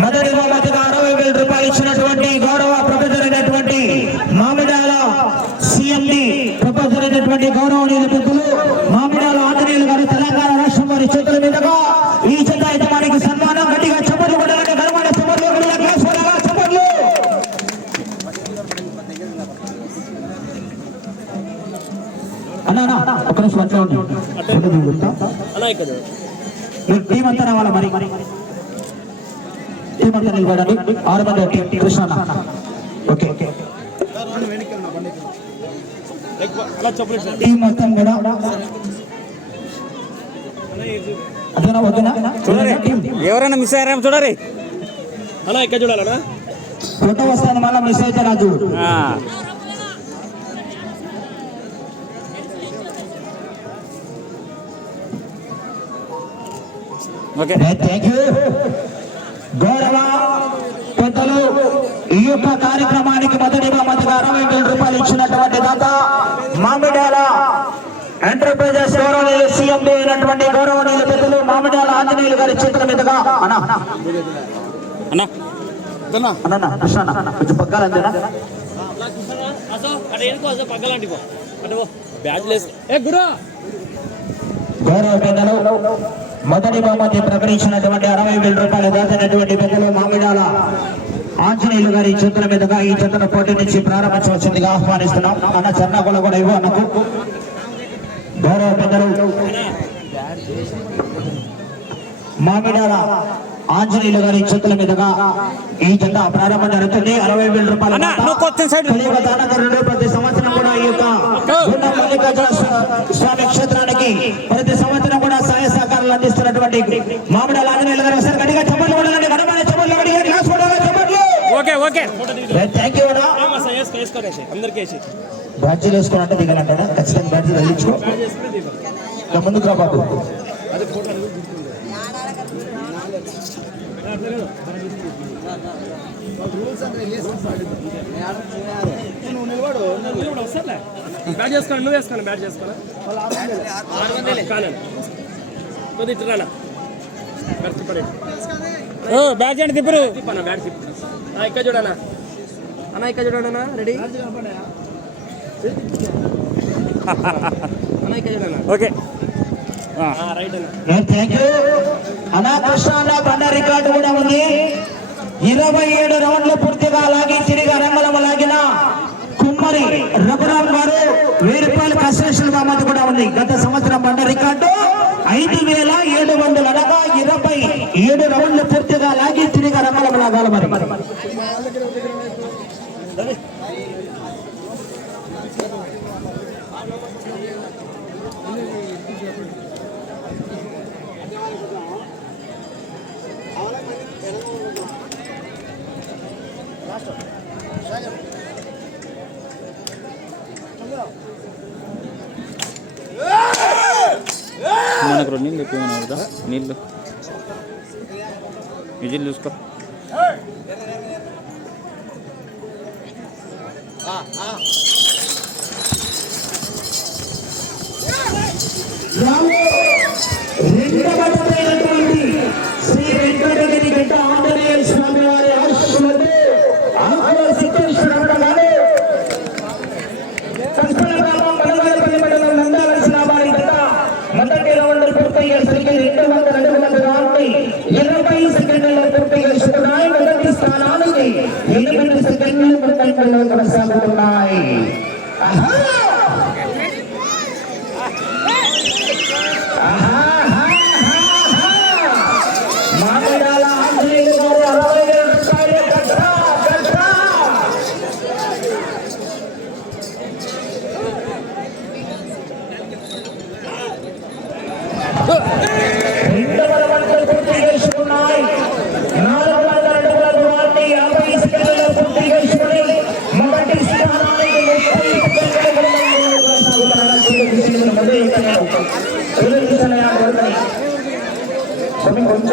మొదటి బహుమతిగా అరవై వేల రూపాయలు ఇచ్చినటువంటి గౌరవ ప్రొఫెసర్ అయినటువంటి మామిడాల సిఎండి ప్రొఫెసర్ అయినటువంటి గౌరవనీయుల పెద్దలు మామిడాల ఆంజనేయులు గారు తెలంగాణ రాష్ట్రం వారి చేతుల మీదుగా ఈ చెత్త యజమానికి సన్మానం గట్టిగా చప్పట్లు కొట్టాలంటే ఘనమైన చప్పట్లు గట్టిగా క్లాస్ కొట్టాలా? చప్పట్లు అన్నా అన్నా, దిగుతా. అలా ఇక్కడ ఈ టీం అంతా రావాలా మరి? టీం అంతా నిలబడండి. ఆరు మంది టీం కృష్ణ అన్న. ఓకే. అలా చెప్పలేదు సార్ టీం మొత్తం కూడా. అదేనా వద్దునా? టీం ఎవరైనా మిస్ అయ్యారేమో చూడరి అలా ఇక్కడ చూడాలనా? ఫోటో వస్తుంది మళ్ళీ మిస్ అయితే రాజు. థ్యాంక్ యూ గౌరవ పెద్దలు ఈ యొక్క కార్యక్రమానికి మొదటి బహుమతిగా అరవై వేల రూపాయలు ఇచ్చినటువంటి దాత మామిడాల ఎంటర్ప్రైజెస్ గౌరవనీయులు సీఎం అయినటువంటి గౌరవనీయులు పెద్దలు మామిడాల ఆంజనేయులు గారి చేతుల మీదుగా అన్న అన్నా అన్న కృష్ణ అన్న, కొంచెం పక్కాలంతేనా అసో అటు ఎందుకో అసలు పక్కలాంటి పో అటు బ్యాట్ లేసి ఏ గురు గౌరవ పెద్దలు మొదటి బహుమతి ప్రకటించినటువంటి అరవై వేల రూపాయలు దాచినటువంటి పెద్దలు మామిడాల ఆంజనేయులు గారి చేతుల మీదుగా ఈ చెత్తన పోటీ నుంచి ప్రారంభించవలసిందిగా ఆహ్వానిస్తున్నాం. అన్న చెన్నాకుల కూడా ఇవ్వు అన్నకు. గౌరవ పెద్దలు మామిడాల ఆంజనేయులు గారి చేతుల మీదుగా ఈ జెండా ప్రారంభం జరుగుతుంది. అరవై వేల రూపాయల ప్రతి సంవత్సరం కూడా ఈ యొక్క స్వామి క్షేత్రానికి అందిస్తున్నటువంటి మామిడాల ఆంజనేయులు గారు ఒకసారి గట్టిగా చప్పట్లు కొడాలండి ఘనమైన చప్పట్లు గట్టిగా గ్లాస్ కొట్టాలి చప్పట్లు. Okay okay. థ్యాంక్ యూ అన్నా. అందరికి వేసి బ్యాడ్జీలు వేసుకోవాలంటే దిగాలంటాడా ఖచ్చితంగా బ్యాడ్జీలు ఇక ముందుకు రా బాబు. అది ఫోటో బ్యాట్ చేసుకోండి నువ్వు వేసుకోండి బ్యాట్ చేసుకోనా కానండి కొద్ది ఇటు రానా? బ్యాట్ తిప్పండి ఓ బ్యాచ్ అండి తిప్పరు. తిప్పు. ఇక్కడ చూడనా? అన్న ఇక్కడ చూడనా? రెడీ అన్న ఇక్కడ చూడనా? ఓకే. ఆ, రైట్ అన్న. థ్యాంక్ యూ అనా కృష్ణ అన్న బండ రికార్డు కూడా ఉంది. ఇరవై ఏడు రౌండ్లు పూర్తిగా లాగి తిరిగి రంగలం లాగిన కుమ్మరి రఘురామ్ గారు వెయ్యి రూపాయల కన్సెషన్ బామతి కూడా ఉంది. గత సంవత్సరం పంట రికార్డు ఐదు వేల ఏడు వందలు అనగా ఇరవై ఏడు రౌండ్లు పూర్తిగా లాగి తిరిగి రంగలం లాగాలి మరి. మనకు రెండు నీళ్ళు ఎక్కువ అవుతా నీళ్ళు. విజిల్ చూసుకో. రెండవదైనటువంటి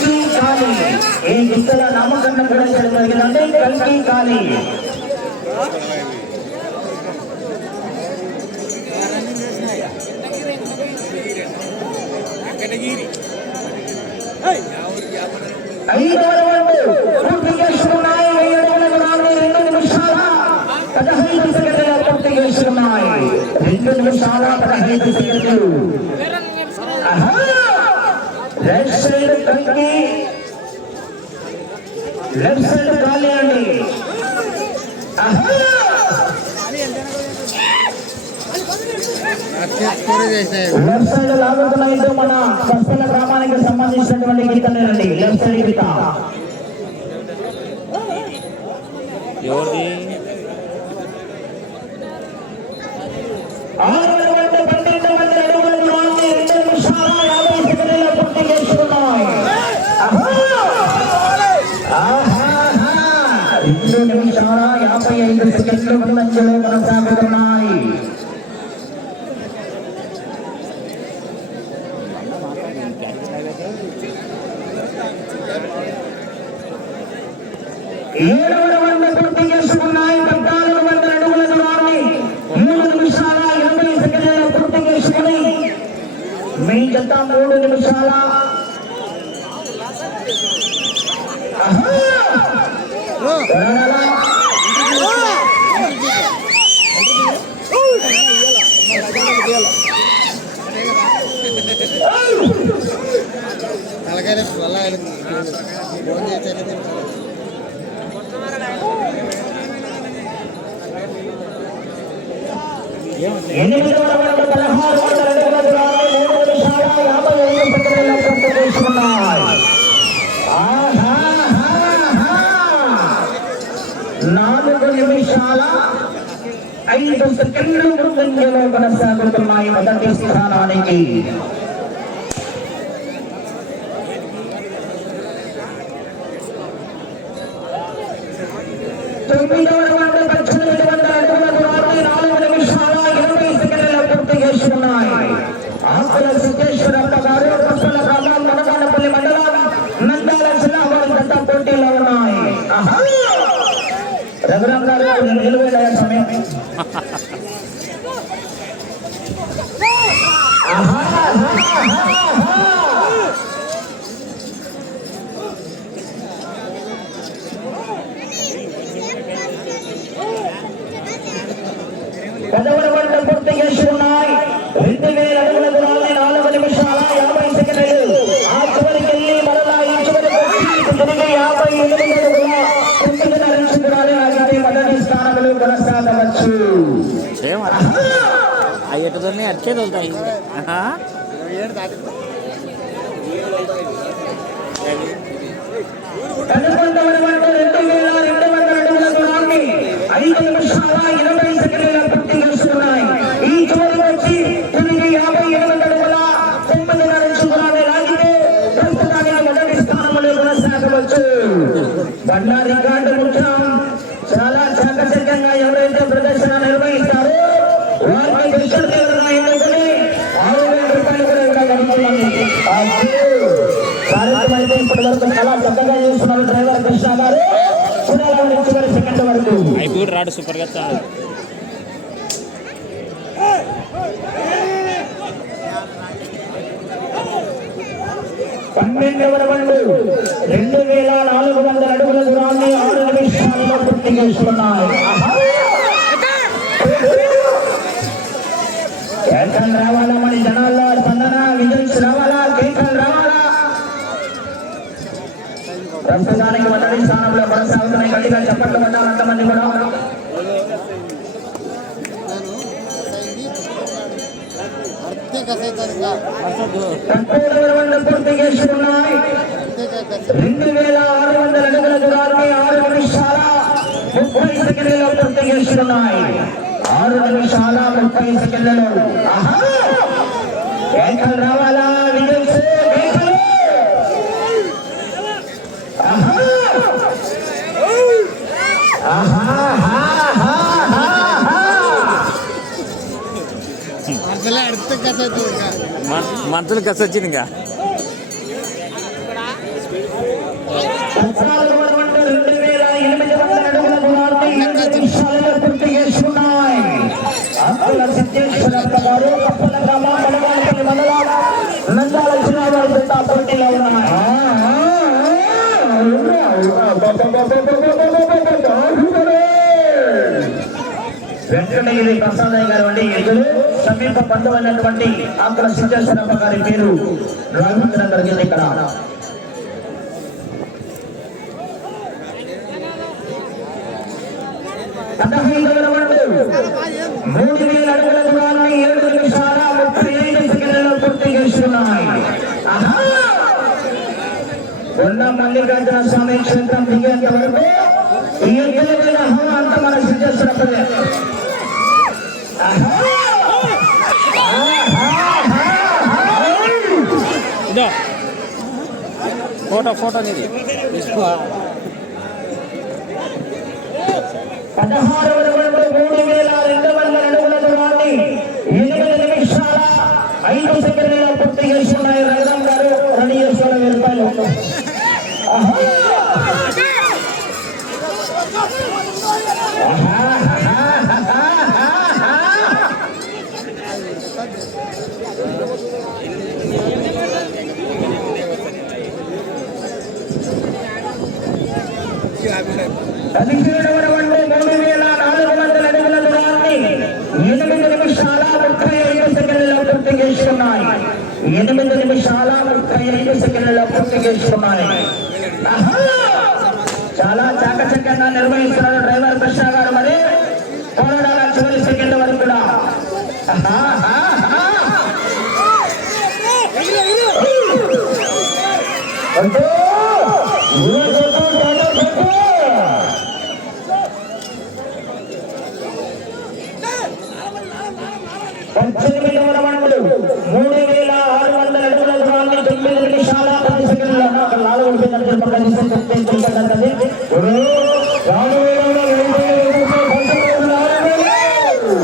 కల్కి కాలి ఈ గిత్తల నామకరణం కూడా చేయడం జరిగిందంటే కల్కి కాలి ఐదవ రౌండ్ పూర్తి చేసుకున్నాయి వెయ్యి అడుగుల దూరాన్ని రెండు నిమిషాల పదహైదు సెకండ్ల పూర్తి చేసుకున్నాయి రెండు నిమిషాల పదహైదు సెకండ్లు ఆహా! లెఫ్ట్ సైడ్ కంకి లెఫ్ట్ సైడ్ ఖాళీ అండి లెఫ్ట్ సైడ్ లాగుతున్నాయి మన పక్కన గ్రామానికి సంబంధించినటువంటి గీతనేనండి లెఫ్ట్ సైడ్ గీత. ఎవరిది? ఐదు సెకండ్లు ముందంజలో కొనసాగుతున్నాయి ఏడవ వంద పూర్తి చేసుకున్నాయి. పద్నాలుగు వందల అడుగుల దూరాన్ని మూడు నిమిషాల ఇరవై సెకండ్లలో పూర్తి చేసుకుని మీ జత మూడు నిమిషాల. ఆహా! నాలుగు నిమిషాల ఐదు సెకండ్లు ముందంజలో కొనసాగుతున్నాయి మొదటి స్థానానికి తొమ్మిదవ రౌండ్ పద్దెనిమిది వందల అడుగుల దూరాన్ని నాలుగు నిమిషాల ఇరవై సెకండ్లలో పూర్తి చేసుకున్నాయి ఆకుల సిద్ధేశ్వరప్ప గారు పక్కల గ్రామం మనగానపల్లి మండలం నంద్యాల జిల్లా వారి జత పోటీలో ఉన్నాయి ఆహా! రఘురామ్ గారు నిలువేల సమయం ఆహా! ఆహా! పదవ రౌండ్ పూర్తి చేసుకున్నాయి రెండు వేల అడుగుల దూరాన్ని నాలుగు నిమిషాల యాభై సెకండ్లు ఆ చివరికి వెళ్ళి మరలా ఈ చివరికి వచ్చి ఇటు తిరిగి యాభై ఎనిమిది అడుగుల తొమ్మిది నరేషురాలు ఆగితే మొదటి స్థానంలో కొనసాగవచ్చు ఏం అవి ఎటు దొరినాయి అట్టే దొరుకుతాయి ఆహా. పదకొండవ రౌండ్ రెండు వేల రెండు వందల అడుగుల దూరాన్ని ఐదు నిమిషాల ఇరవై సెకండ్ల పూర్తి చేసుకున్నాయి ఈ చివరికి వచ్చి తిరిగి యాభై ఎనిమిది అడుగుల తొమ్మిది నరేషురాలు లాగితే ప్రస్తుతానికి మొదటి స్థానంలో కొనసాగవచ్చు బండా రికార్డు ముఖ్యం చాలా చాకచక్యంగా ఎవరైతే ప్రదర్శన నిర్వహిస్తారో వారికి దృష్టి తీవ్రంగా ఎన్నుకొని ఆరు వేల రూపాయలు కూడా ఇవ్వడం జరుగుతుంది కార్యక్రమం అయితే ఇప్పటి వరకు చాలా చక్కగా చేస్తున్నారు డ్రైవర్ కృష్ణ గారు. చివరి నుంచి చివరి సెకండ్ వరకు రాడు సూపర్గా చాలు పన్నెండవ రౌండ్ రెండు వేల నాలుగు వందల అడుగుల దూరాన్ని ఆరు నిమిషాల్లో పూర్తి! కేకలు రావాలా మన జనాల్లో స్పందన విజయ్ రావాలా కేకలు రావాలా ప్రస్తుతానికి మొదటి స్థానంలో కొనసాగుతున్నాయి. గట్టిగా చెప్పట్లు పడ్డారు అంతమంది కూడా. పూర్తి చేసుకున్నాయి రెండు వేల ఆరు వందల అడుగుల దూరాన్ని ఆరు నిమిషాల ముప్పై సెకండ్లలో పూర్తి చేసుకున్నాయి ఆరు నిమిషాల ముప్పై సెకండ్లలో. ఆహా! కేకలు రావాలా? విజల్స్ చిన్నవారి జంట పోటీలో ఉన్నాయి వెంకటగిరి ప్రసాదయ్య గారు అండి ఎదురు సమీప బంధువైనటువంటి అంకుల సిద్ధేశ్వరమ్మ గారి పేరు రాఘవేంద్ర జరిగింది ఇక్కడ. మూడు వేల అడుగుల దూరాన్ని ఏడు నిమిషాల ముప్పై ఐదు సెకండ్లలో పూర్తి ఉన్న మల్లికార్జున స్వామి క్షేత్రం దిగేంత వరకు ఈ ఎద్దుల మీద హోమం అంతా మన సిద్ధేశ్వరప్పదే ఆహా! ఇదో ఫోటో ఫోటో నీది మూడు వేల రెండు వందల అడుగుల దూరాన్ని ఎనిమిది నిమిషాల ఐదు సెకండ్లలో పూర్తి చేసుకున్నాయి రంగం గారు రెడీ చేసుకోవడం వెయ్యి రూపాయలు ఆహా! పదిహేడవ మూడు వేల నాలుగు వందల అడుగుల దూరాన్ని ఎనిమిది నిమిషాల ముప్పై ఐదు సెకండ్లలో పూర్తి చేసుకున్నాయి ఎనిమిది నిమిషాల ముప్పై ఐదు సెకండ్లలో పూర్తి చాలా చాకచక్యంగా నిర్వహిస్తున్నారు డ్రైవర్ కృష్ణ గారు మరి పోరాడాల చివరి సెకండ్ వరకు కూడా ఆహా! ఆహా! అంటూ ఊరు కొట్టు, కొట్టు, కొట్టు. పద్దెనిమిదవ రౌండ్ మూడు వేల ఆరు వందల అడుగుల దూరాన్ని తొమ్మిది నిమిషాల పది సెకండ్ల నాలుగు నిమిషాలు వేల రెండు వేల పంతొమ్మిది నాలుగు వేలు.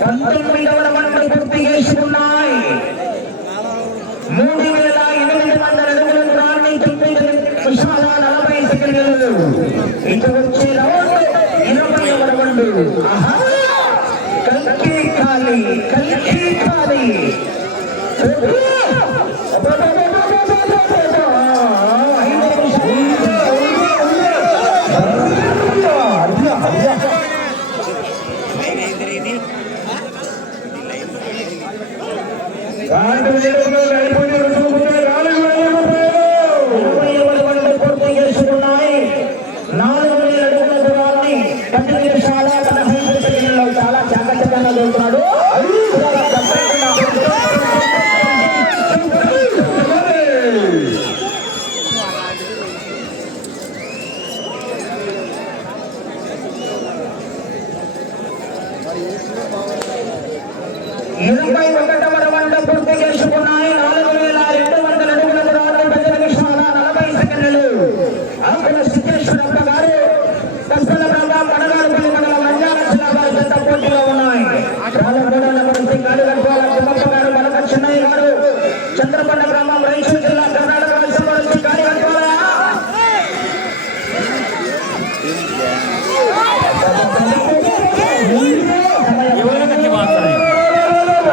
పంతొమ్మిదవ రౌండ్ పూర్తి చేసుకున్నాయి మూడు వేల ఎనిమిది వందల అడుగుల దూరాన్ని తొమ్మిది నిమిషాల నలభై సెకండ్లు ఇటు వచ్చే రౌండ్ ఇరవై రౌండ్ ఆహా! కల్కి ఖాళీ కల్కి ఖాళీ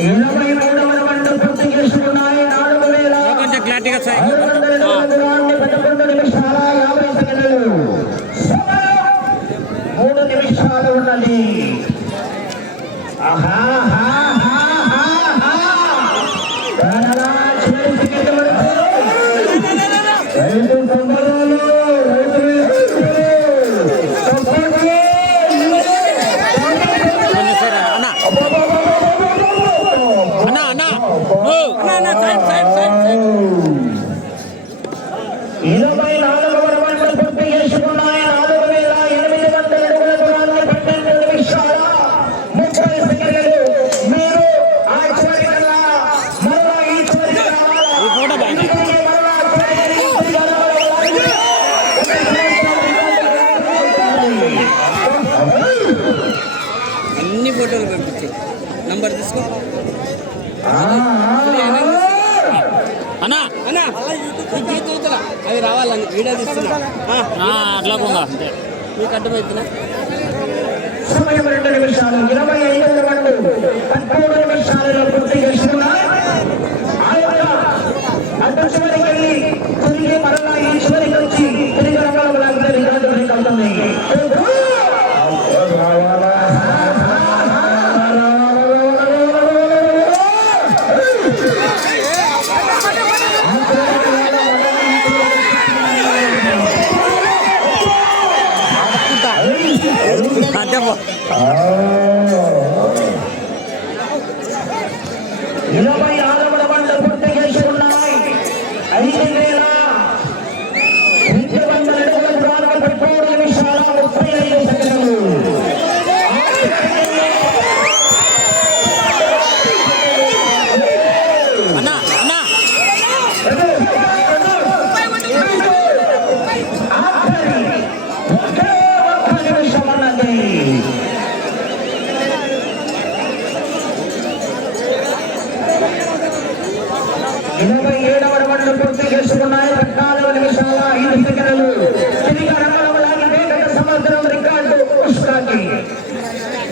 ఏడవ ఏడవ రెండు పూర్తి చేసుకున్నాయి. నాలుగు వేల కొంచెం క్లారిటీగా సార్ మీకు అర్థమవుతున్నా సమయం రెండు నిమిషాలు ఇరవై ఐదు రెండు పదమూడు నిమిషాలలో పూర్తి చేసుకున్నారు ఆ యొక్క అడ్డు చివరికి వెళ్ళి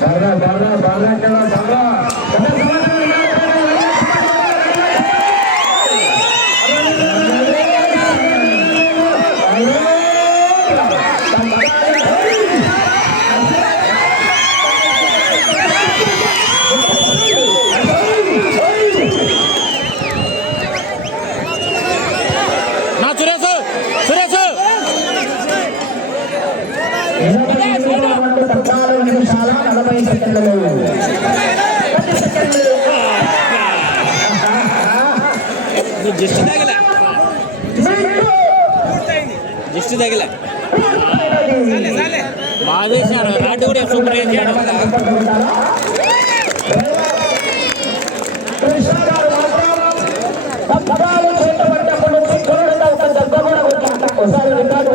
বাংলা বাংলা বাংলা খেলা దిష్టి తగిలే. బాగా వేసాడు కూడా సూపర్ వేసాడు ఒకసారి రికార్డు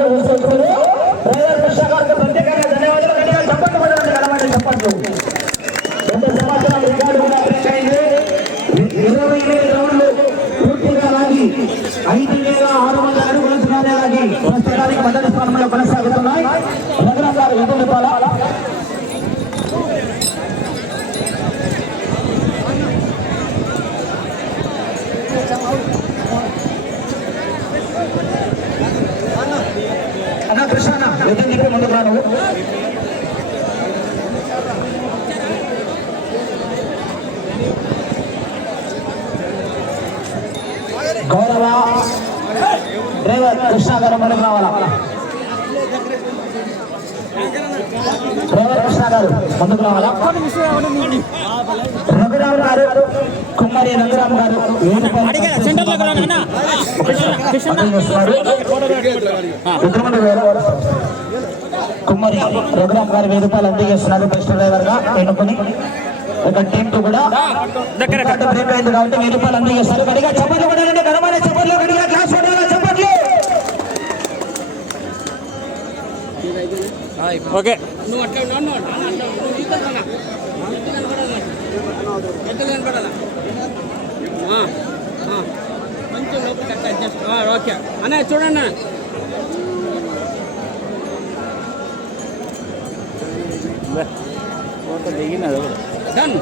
మొదటి స్థానంలో కొనసాగుతున్నాయి. రఘురామ్ గారు ఎదురుపాల అన్న కృష్ణ ఎదురు ముందుకు రాను రఘురామ్ కుమ్మరి రఘురామ్ గారు కుమ్మరి రూపాయలు అందజేస్తున్నారు బెస్ట్ డ్రైవర్గా ఎన్నుకొని ఒక టీం కు కూడా దగ్గర కాబట్టి వెయ్యి రూపాయలు అందజేస్తారు కడిగా చప్పట్లు పడాలంటే ఘనమైన చప్పట్లు ఓకే. నువ్వు అట్లా కళ్యాణ్ కూడా కొంచెం లోపల కరెక్ట్ అడ్జస్ట్ ఓకే అన్న చూడండి డన్